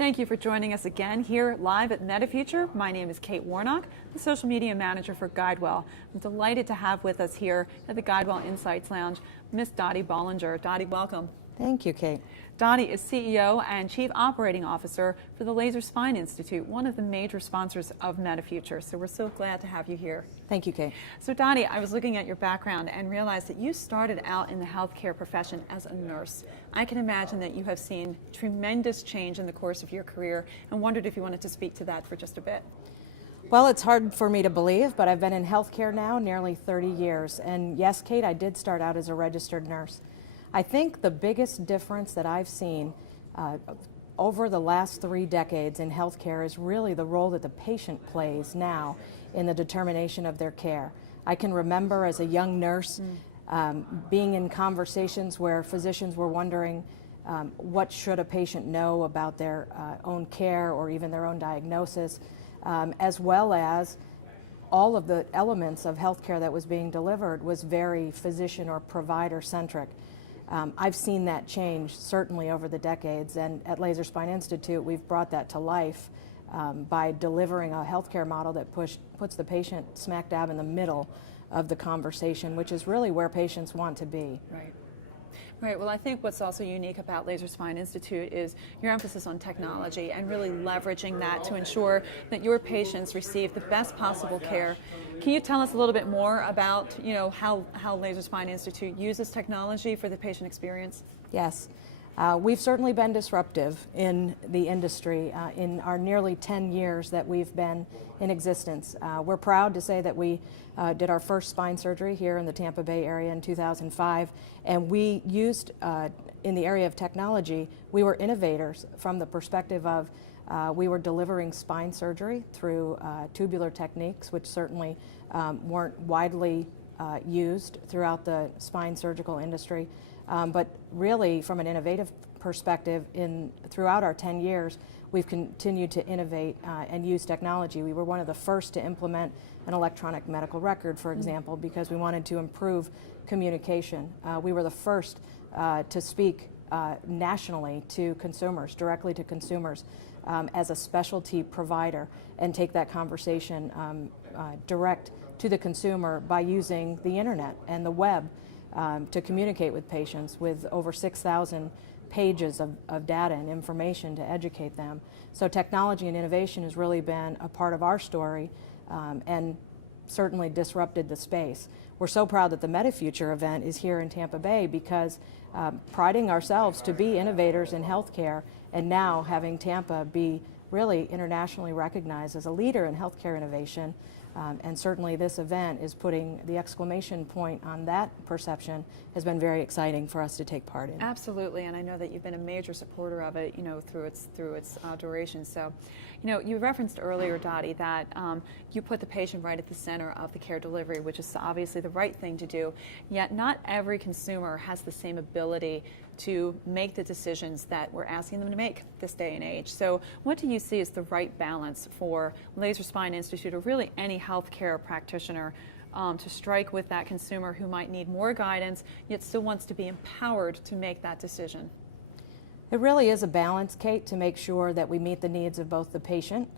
Thank you for joining us again here live at MediFuture. My name is Kate Warnock, the social media manager for GuideWell. I'm delighted to have with us here at the GuideWell Insights Lounge, Miss Dotty Bollinger. Dotty, welcome. Thank you, Kate. Dotty is CEO and Chief Operating Officer for the Laser Spine Institute, one of the major sponsors of MediFuture. So we're so glad to have you here. Thank you, Kate. So Dotty, I was looking at your background and realized that you started out in the healthcare profession as a nurse. I can imagine that you have seen tremendous change in the course of your career and wondered if you wanted to speak to that for just a bit. Well, it's hard for me to believe, but I've been in healthcare now nearly 30 years. And yes, Kate, I did start out as a registered nurse. I think the biggest difference that I've seen over the last 3 decades in healthcare is really the role that the patient plays now in the determination of their care. I can remember as a young nurse being in conversations where physicians were wondering what should a patient know about their own care or even their own diagnosis, as well as all of the elements of healthcare that was being delivered was very physician or provider centric. I've seen that change certainly over the decades, and at Laser Spine Institute we've brought that to life by delivering a healthcare model that puts the patient smack dab in the middle of the conversation, which is really where patients want to be. Right. Right. Well, I think what's also unique about Laser Spine Institute is your emphasis on technology and really leveraging that to ensure that your patients receive the best possible care. Can you tell us a little bit more about, how Laser Spine Institute uses technology for the patient experience? Yes. We've certainly been disruptive in the industry in our nearly 10 years that we've been in existence. We're proud to say that we did our first spine surgery here in the Tampa Bay area in 2005, and we used, in the area of technology, we were innovators from the perspective of we were delivering spine surgery through tubular techniques, which certainly weren't widely used throughout the spine surgical industry. But really, from an innovative perspective, throughout our 10 years, we've continued to innovate and use technology. We were one of the first to implement an electronic medical record, for example, because we wanted to improve communication. We were the first to speak nationally to consumers, directly to consumers, as a specialty provider, and take that conversation direct to the consumer by using the internet and the web to communicate with patients with over 6,000 pages of data and information to educate them. So technology and innovation has really been a part of our story and certainly disrupted the space. We're so proud that the MediFuture event is here in Tampa Bay because priding ourselves to be innovators in healthcare and now having Tampa be really internationally recognized as a leader in healthcare innovation. And certainly this event is putting the exclamation point on that perception has been very exciting for us to take part in. Absolutely, and I know that you've been a major supporter of it, through its duration. So, you referenced earlier, Dotty, that you put the patient right at the center of the care delivery, which is obviously the right thing to do. Yet not every consumer has the same ability to make the decisions that we're asking them to make this day and age. So what do you see as the right balance for Laser Spine Institute, or really any healthcare practitioner, to strike with that consumer who might need more guidance, yet still wants to be empowered to make that decision? It really is a balance, Kate, to make sure that we meet the needs of both the patient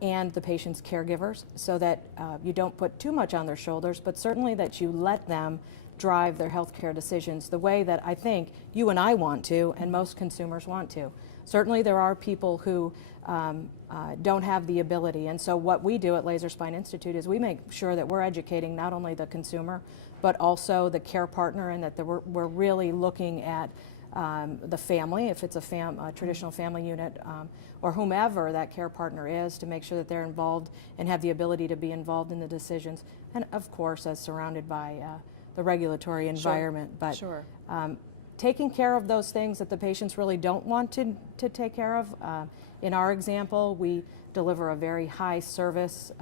and the patient's caregivers, so that you don't put too much on their shoulders, but certainly that you let them drive their healthcare decisions the way that I think you and I want to, and most consumers want to. Certainly there are people who don't have the ability, and so what we do at Laser Spine Institute is we make sure that we're educating not only the consumer but also the care partner, and that we're really looking at the family, if it's a traditional family unit, or whomever that care partner is, to make sure that they're involved and have the ability to be involved in the decisions, and of course as surrounded by the regulatory environment. Sure. But taking care of those things that the patients really don't want to take care of. In our example, we deliver a very high service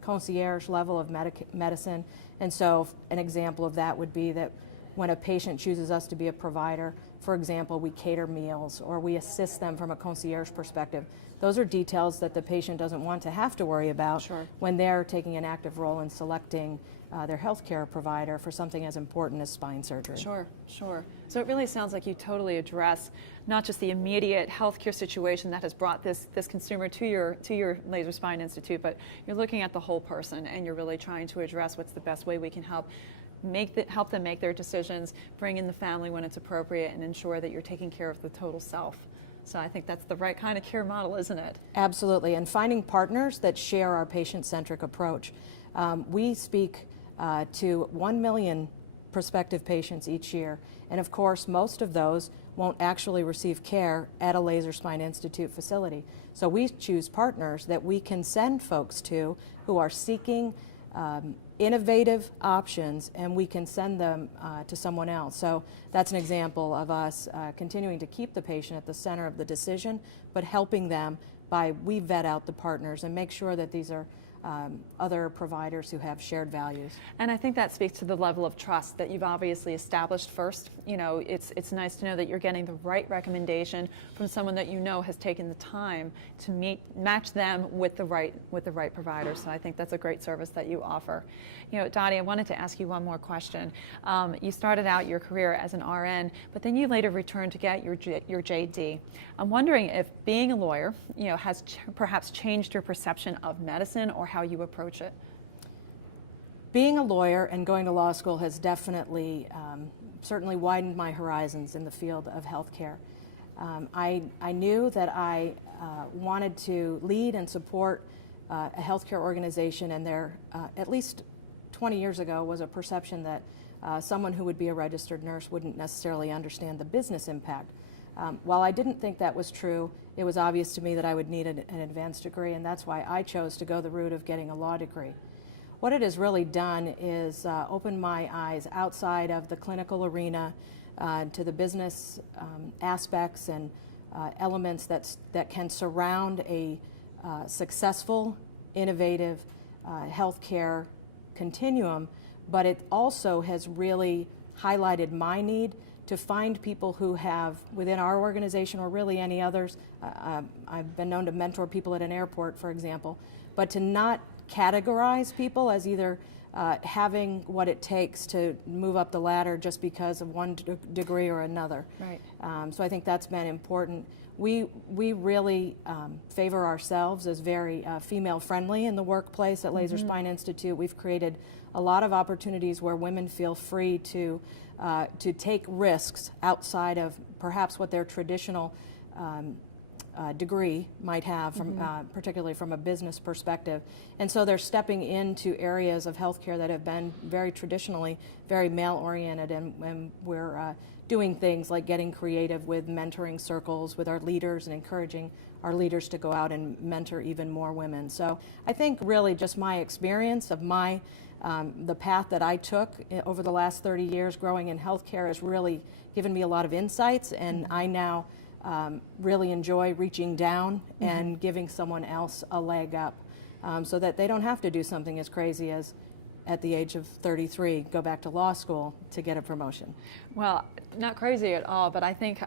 concierge level of medicine, and so an example of that would be that when a patient chooses us to be a provider. For example, we cater meals or we assist them from a concierge perspective. Those are details that the patient doesn't want to have to worry about Sure. when they're taking an active role in selecting their healthcare provider for something as important as spine surgery. Sure, sure. So it really sounds like you totally address not just the immediate healthcare situation that has brought this consumer to your Laser Spine Institute, but you're looking at the whole person, and you're really trying to address what's the best way we can help them make their decisions, bring in the family when it's appropriate, and ensure that you're taking care of the total self. So I think that's the right kind of care model, isn't it? Absolutely, and finding partners that share our patient-centric approach. We speak to 1 million prospective patients each year, and of course most of those won't actually receive care at a Laser Spine Institute facility. So we choose partners that we can send folks to who are seeking innovative options, and we can send them to someone else. So that's an example of us continuing to keep the patient at the center of the decision, but helping them we vet out the partners and make sure that these are other providers who have shared values. And I think that speaks to the level of trust that you've obviously established first. You know, it's nice to know that you're getting the right recommendation from someone that you know has taken the time to match them with the right provider. So I think that's a great service that you offer. You know, Dotty, I wanted to ask you one more question. You started out your career as an RN, but then you later returned to get your JD. I'm wondering if being a lawyer, you know, has perhaps changed your perception of medicine or how you approach it. Being a lawyer and going to law school has definitely, certainly widened my horizons in the field of healthcare. I knew that I wanted to lead and support a healthcare organization, and there, at least 20 years ago, was a perception that someone who would be a registered nurse wouldn't necessarily understand the business impact. While I didn't think that was true, it was obvious to me that I would need an advanced degree, and that's why I chose to go the route of getting a law degree. What it has really done is open my eyes outside of the clinical arena to the business aspects and elements that can surround a successful, innovative healthcare continuum, but it also has really highlighted my need to find people who have, within our organization or really any others, I've been known to mentor people at an airport, for example, but to not categorize people as either having what it takes to move up the ladder just because of one degree or another. Right. So I think that's been important. We really favor ourselves as very female-friendly in the workplace at Laser Spine Institute. We've created a lot of opportunities where women feel free to take risks outside of perhaps what their traditional degree might have, from, particularly from a business perspective. And so they're stepping into areas of healthcare that have been very traditionally very male-oriented, and we're doing things like getting creative with mentoring circles with our leaders and encouraging our leaders to go out and mentor even more women. So I think really just my experience of the path that I took over the last 30 years growing in healthcare has really given me a lot of insights, and I now really enjoy reaching down and giving someone else a leg up so that they don't have to do something as crazy as, at the age of 33, go back to law school to get a promotion. Well, not crazy at all, but I think,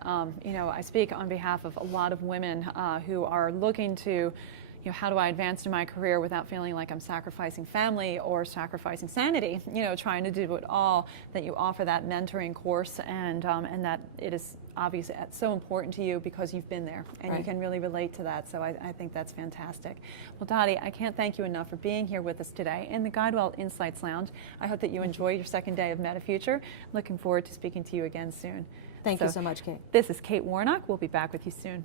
you know, I speak on behalf of a lot of women who are looking to, you know, how do I advance in my career without feeling like I'm sacrificing family or sacrificing sanity, you know, trying to do it all, that you offer that mentoring course, and that it is obviously so important to you because you've been there and you can really relate to that. So I think that's fantastic. Well, Dotty, I can't thank you enough for being here with us today in the GuideWell Insights Lounge. I hope that you enjoy your second day of MediFuture. Looking forward to speaking to you again soon. Thank you so much, Kate. This is Kate Warnock. We'll be back with you soon.